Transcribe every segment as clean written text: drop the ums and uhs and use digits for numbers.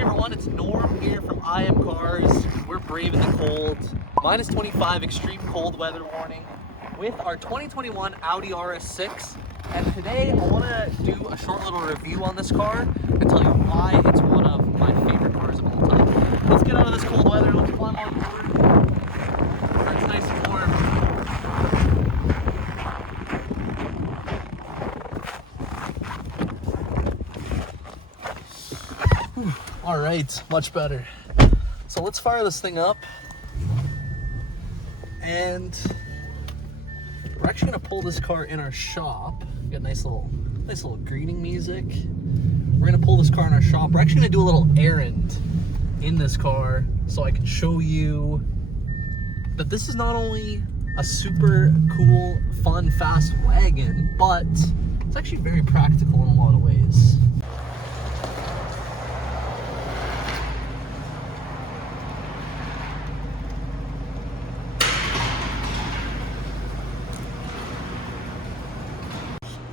Hey everyone, it's Norm here from IMCARS. We're braving the cold. Minus 25 extreme cold weather warning with our 2021 Audi RS6. And today I want to do a short little review on this car and tell you why it's one of my favorite cars of all time. Let's get out of this cold weather. Let's climb on board where it's nice and warm. All right, much better. So let's fire this thing up, and we're actually gonna pull this car in our shop. We got nice little greeting music. We're gonna pull this car in our shop. We're actually gonna do a little errand in this car so I can show you that this is not only a super cool, fun, fast wagon, but it's actually very practical in a lot of ways.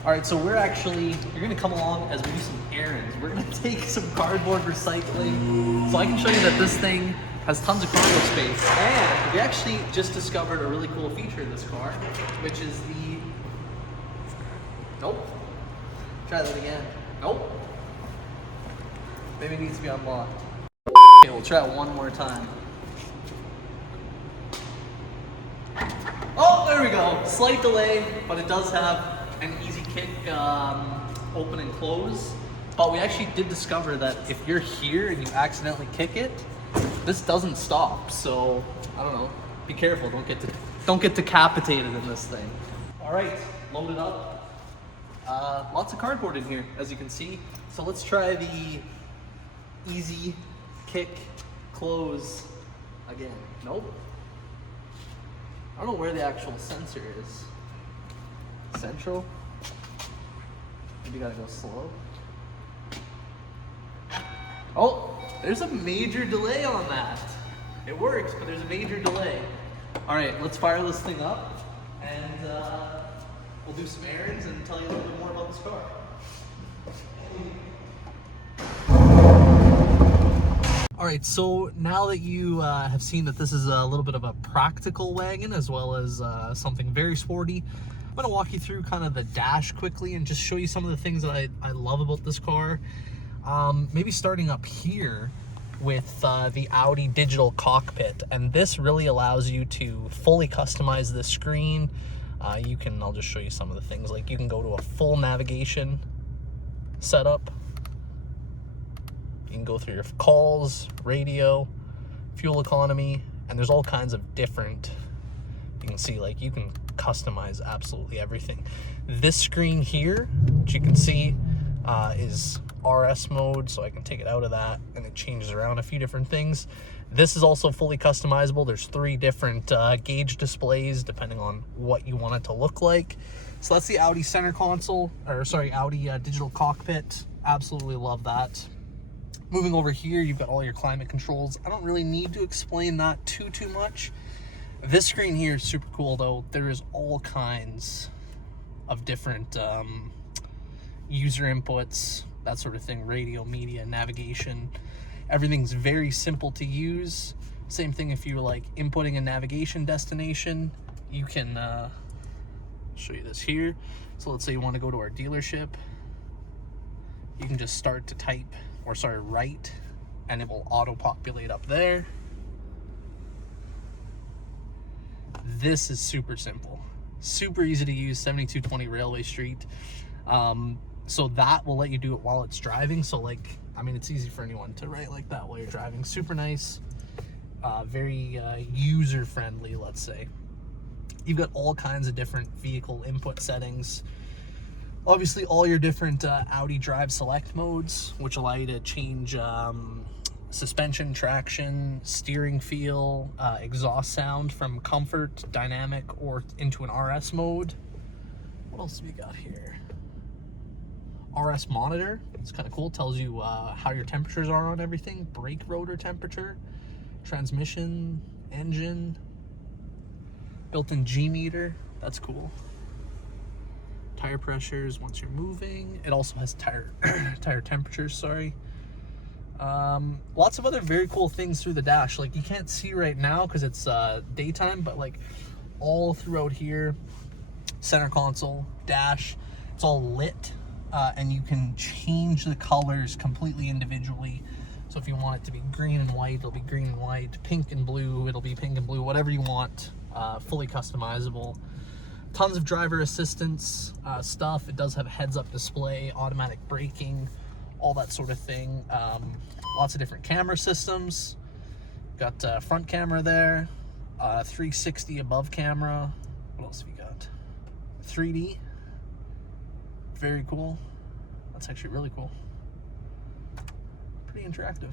All right, so you're gonna come along as we do some errands. We're gonna take some cardboard recycling. So I can show you that this thing has tons of cargo space. And we actually just discovered a really cool feature in this car, which is the, nope. Try that again, nope. Maybe it needs to be unlocked. Okay, we'll try it one more time. Oh, there we go. Slight delay, but it does have an easy kick open and close. But we actually did discover that if you're here and you accidentally kick it, this doesn't stop. So I don't know, be careful, don't get decapitated in this thing. All right, load it up. Lots of cardboard in here, as you can see. So let's try the easy kick close again. Nope. I don't know where the actual sensor is. Central? Maybe gotta go slow. Oh, there's a major delay on that. It works, but there's a major delay. All right, let's fire this thing up and we'll do some errands and tell you a little bit more about this car. All right, so now that you have seen that this is a little bit of a practical wagon as well as something very sporty, I'm gonna walk you through kind of the dash quickly and just show you some of the things that I love about this car. Maybe starting up here with the Audi digital cockpit. And this really allows you to fully customize the screen. I'll just show you some of the things. Like you can go to a full navigation setup. You can go through your calls, radio, fuel economy, and there's all kinds of different, you can see, like you can customize absolutely everything. This screen here, which you can see is RS mode, so I can take it out of that and it changes around a few different things. This is also fully customizable. There's 3 different gauge displays depending on what you want it to look like. So that's the Audi center console, or sorry, Audi digital cockpit. Absolutely love that. Moving over here, you've got all your climate controls. I don't really need to explain that too much. This screen here is super cool though. There is all kinds of different user inputs, that sort of thing, radio, media, navigation. Everything's very simple to use. Same thing if you're like inputting a navigation destination, you can show you this here. So let's say you want to go to our dealership. You can just start to type, or sorry, write, and it will auto-populate up there. This is super simple, super easy to use, 7220 Railway Street. So that will let you do it while it's driving. So like, I mean, it's easy for anyone to write like that while you're driving. Super nice, very user-friendly, let's say. You've got all kinds of different vehicle input settings. Obviously, all your different Audi Drive Select modes, which allow you to change suspension, traction, steering feel, exhaust sound from comfort, dynamic, or into an RS mode. What else do we got here? RS monitor. It's kind of cool. Tells you how your temperatures are on everything. Brake rotor temperature, transmission, engine, built-in G meter. That's cool. Tire pressures once you're moving. It also has tire temperatures, sorry. Lots of other very cool things through the dash. Like, you can't see right now because it's daytime, but like all throughout here, center console, dash, it's all lit, and you can change the colors completely individually. So if you want it to be green and white, it'll be green and white. Pink and blue, it'll be pink and blue. Whatever you want, fully customizable. Tons of driver assistance stuff. It does have heads-up display, automatic braking, all that sort of thing. Lots of different camera systems. Got front camera there, 360 above camera. What else have you got? 3D. Very cool. That's actually really cool. Pretty interactive.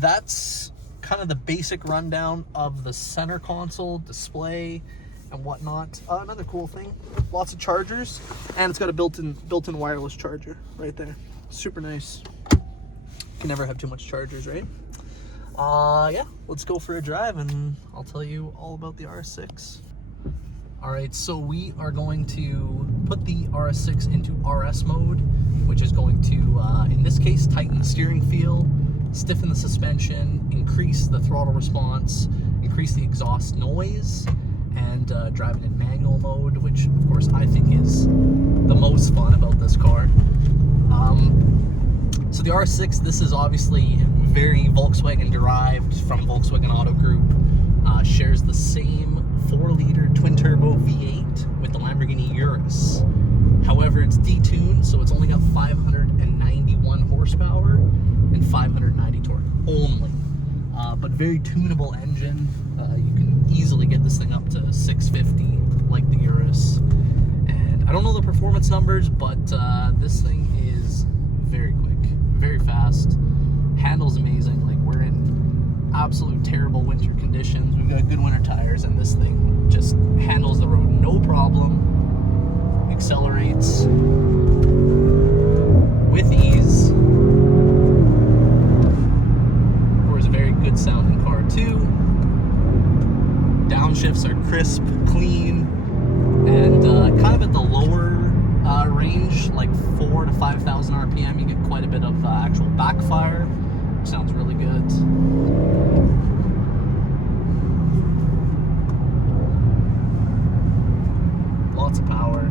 That's kind of the basic rundown of the center console display and whatnot. Another cool thing, lots of chargers, and it's got a built-in wireless charger right there. Super nice. Can never have too much chargers, right? Yeah, let's go for a drive and I'll tell you all about the RS6. All right, so we are going to put the RS6 into RS mode, which is going to, in this case, tighten the steering feel, stiffen the suspension, increase the throttle response, increase the exhaust noise, and drive it in manual mode, which of course I think is the most fun about this car. So the RS6, this is obviously very Volkswagen derived from Volkswagen Auto Group. Shares the same 4-liter twin-turbo V8 with the Lamborghini Urus. However, it's detuned, so it's only got 591 horsepower and 590 torque only. But very tunable engine. You can easily get this thing up to 650 like the Urus. And I don't know the performance numbers, but this thing is very quick, very fast, handles amazing. Like, we're in absolute terrible winter conditions. We've got good winter tires, and this thing just handles the road no problem, accelerates with ease. Of course, a very good sounding car too. Downshifts are crisp, clean, and kind of at the lower range, like 4,000 to 5,000 RPM, you get quite a bit of actual backfire, which sounds really good. Lots of power.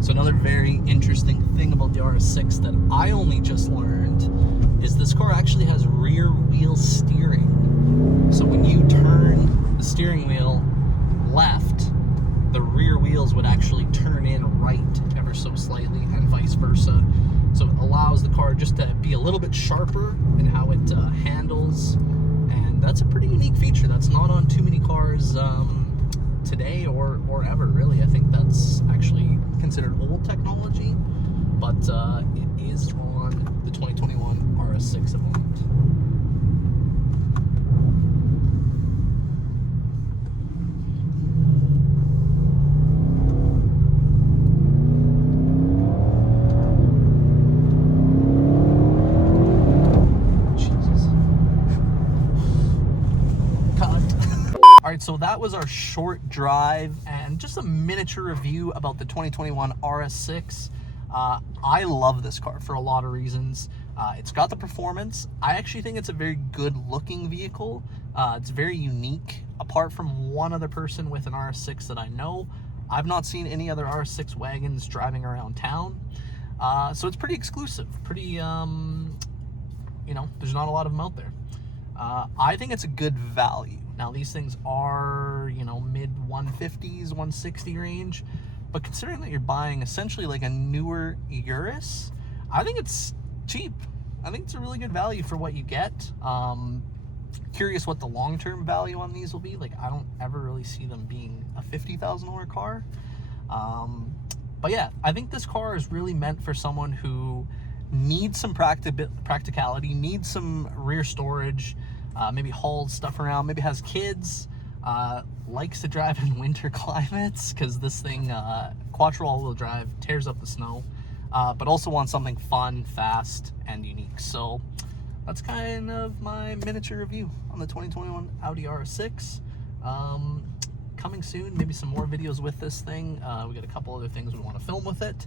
So another very interesting thing about the RS6 that I only just learned is this car actually has rear wheel steering. So when you turn the steering wheel left, the rear wheels would actually turn in right ever so slightly, and vice versa. So it allows the car just to be a little bit sharper in how it handles, and that's a pretty unique feature that's not on too many cars today or ever, really. I think that's actually considered old technology, but it is on the 2021 RS6 Avant. All right, so that was our short drive and just a miniature review about the 2021 RS6. I love this car for a lot of reasons. It's got the performance. I actually think it's a very good looking vehicle. It's very unique. Apart from one other person with an RS6 that I know, I've not seen any other RS6 wagons driving around town. So it's pretty exclusive, pretty, you know, there's not a lot of them out there. I think it's a good value. Now, these things are, you know, mid 150s, 160 range, but considering that you're buying essentially like a newer Urus, I think it's cheap. I think it's a really good value for what you get. Curious what the long-term value on these will be. Like, I don't ever really see them being a $50,000 car. But yeah, I think this car is really meant for someone who needs some practicality, needs some rear storage, maybe hauls stuff around, maybe has kids, likes to drive in winter climates, because this thing, quattro all-wheel drive, tears up the snow, but also wants something fun, fast, and unique. So that's kind of my miniature review on the 2021 Audi RS6. Coming soon, maybe some more videos with this thing. We got a couple other things we want to film with it.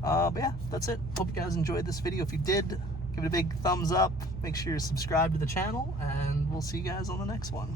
But yeah, that's it. Hope you guys enjoyed this video. If you did, give it a big thumbs up. Make sure you're subscribed to the channel, and we'll see you guys on the next one.